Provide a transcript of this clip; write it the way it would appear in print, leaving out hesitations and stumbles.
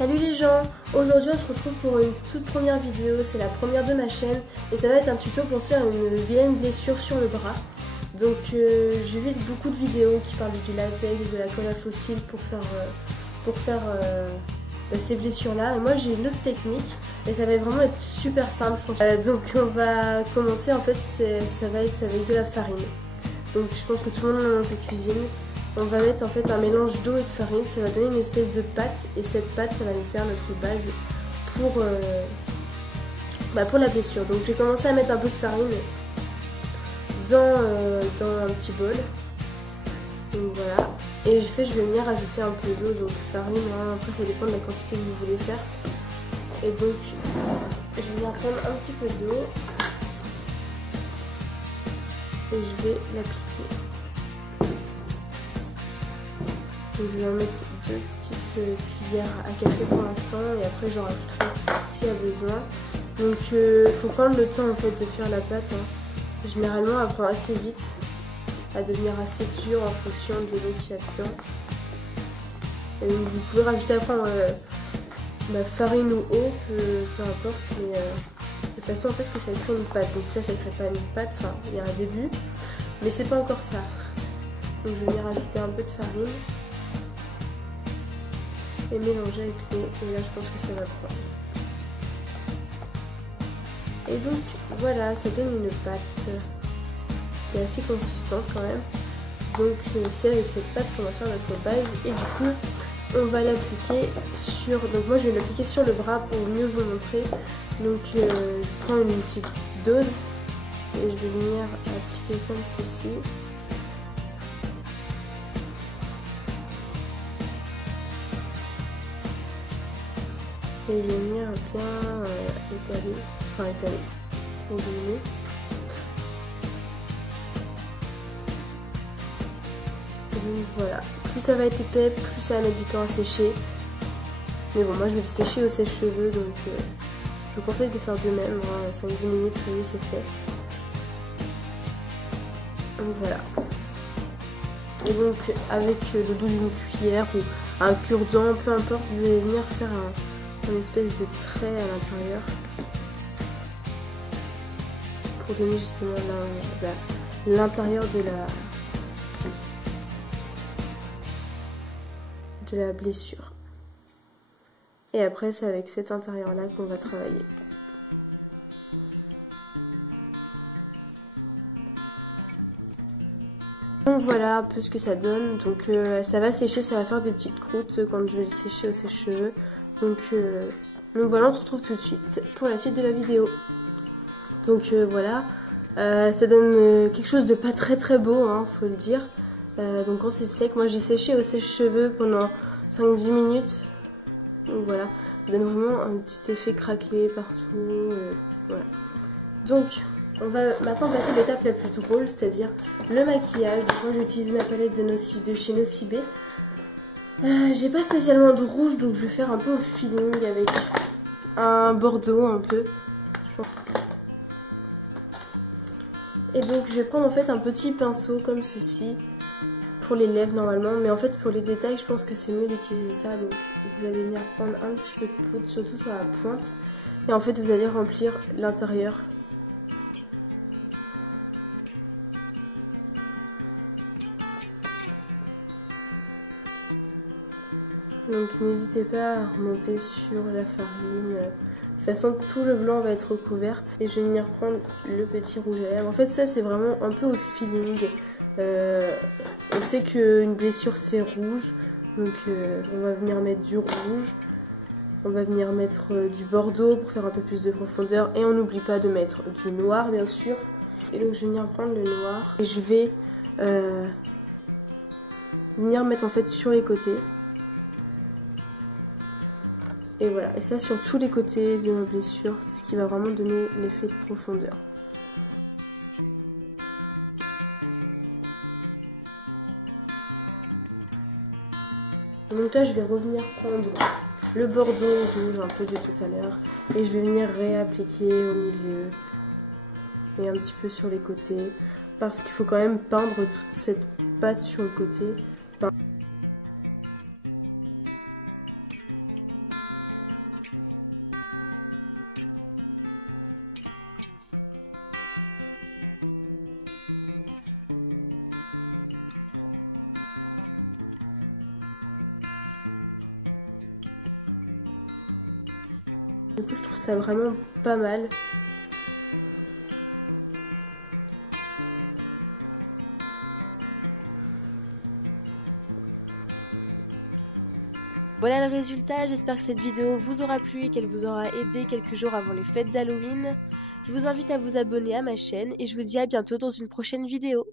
Salut les gens, aujourd'hui on se retrouve pour une toute première vidéo, c'est la première de ma chaîne et ça va être un tuto pour se faire une vilaine blessure sur le bras. Donc j'ai vu beaucoup de vidéos qui parlent du latex, de la colle à fossile pour faire ces blessures là. Et moi j'ai une autre technique et ça va vraiment être super simple je pense. Donc on va commencer, en fait ça va être avec de la farine. Donc je pense que tout le monde l'a dans sa cuisine. On va mettre en fait un mélange d'eau et de farine, ça va donner une espèce de pâte et cette pâte ça va nous faire notre base pour la blessure. Donc je vais commencer à mettre un peu de farine dans un petit bol. Donc voilà. Et je vais venir ajouter un peu d'eau, donc farine, hein, après ça dépend de la quantité que vous voulez faire. Et donc je vais venir prendre un petit peu d'eau et je vais l'appliquer. Je vais en mettre 2 petites cuillères à café pour l'instant et après j'en rajouterai s'il y a besoin. Donc il faut prendre le temps en fait de faire la pâte. Hein. Généralement elle prend assez vite à devenir assez dure en fonction de l'eau qu'il y a dedans. Et donc vous pouvez rajouter après farine ou eau, peu importe, mais de façon en fait que ça crée une pâte. Donc là ça crée pas une pâte, enfin il y a un début, mais c'est pas encore ça. Donc je vais venir rajouter un peu de farine et mélanger avec l'eau, et là je pense que ça va prendre. Et donc voilà, ça donne une pâte qui est assez consistante quand même. Donc c'est avec cette pâte qu'on va faire notre base et du coup on va l'appliquer sur, donc moi je vais l'appliquer sur le bras pour mieux vous montrer. Donc je prends une petite dose et je vais venir appliquer comme ceci. Et je vais venir bien étaler, éliminer. Donc voilà, plus ça va être épais, plus ça va mettre du temps à sécher. Mais bon, moi je vais le sécher au sèche-cheveux, donc je vous conseille de faire de même, hein, 5-10 minutes, ça y est, c'est fait. Donc voilà. Et donc avec le dos d'une cuillère ou un cure-dent, peu importe, vous allez venir faire une espèce de trait à l'intérieur pour donner justement l'intérieur de la blessure. Et après c'est avec cet intérieur là qu'on va travailler. Donc voilà un peu ce que ça donne. Donc ça va sécher, ça va faire des petites croûtes quand je vais le sécher au sèche-cheveux. Donc voilà, on se retrouve tout de suite pour la suite de la vidéo. Donc voilà, ça donne quelque chose de pas très beau, hein, faut le dire. Donc quand c'est sec, moi j'ai séché au sèche-cheveux pendant 5-10 minutes. Donc voilà, ça donne vraiment un petit effet craquelé partout. Voilà. Donc on va maintenant passer à l'étape la plus drôle, c'est-à-dire le maquillage. Donc moi j'ai utilisé ma palette de chez Nocibé. J'ai pas spécialement de rouge, donc je vais faire un peu au feeling avec un bordeaux un peu. Et donc je vais prendre en fait un petit pinceau comme ceci pour les lèvres normalement, mais en fait pour les détails je pense que c'est mieux d'utiliser ça. Donc vous allez venir prendre un petit peu de poudre, surtout sur la pointe, et en fait vous allez remplir l'intérieur. Donc n'hésitez pas à remonter sur la farine. De toute façon tout le blanc va être recouvert. Et je vais venir prendre le petit rouge à lèvres. En fait ça c'est vraiment un peu au feeling. On sait qu'une blessure c'est rouge. Donc on va venir mettre du rouge. On va venir mettre du bordeaux pour faire un peu plus de profondeur. Et on n'oublie pas de mettre du noir bien sûr. Et donc je vais venir prendre le noir. Et je vais venir mettre en fait sur les côtés. Et voilà, et ça sur tous les côtés de ma blessure, c'est ce qui va vraiment donner l'effet de profondeur. Donc là je vais revenir prendre le bordeaux rouge un peu de tout à l'heure et je vais venir réappliquer au milieu et un petit peu sur les côtés parce qu'il faut quand même peindre toute cette pâte sur le côté. Du coup je trouve ça vraiment pas mal. Voilà le résultat, j'espère que cette vidéo vous aura plu et qu'elle vous aura aidé quelques jours avant les fêtes d'Halloween. Je vous invite à vous abonner à ma chaîne et je vous dis à bientôt dans une prochaine vidéo.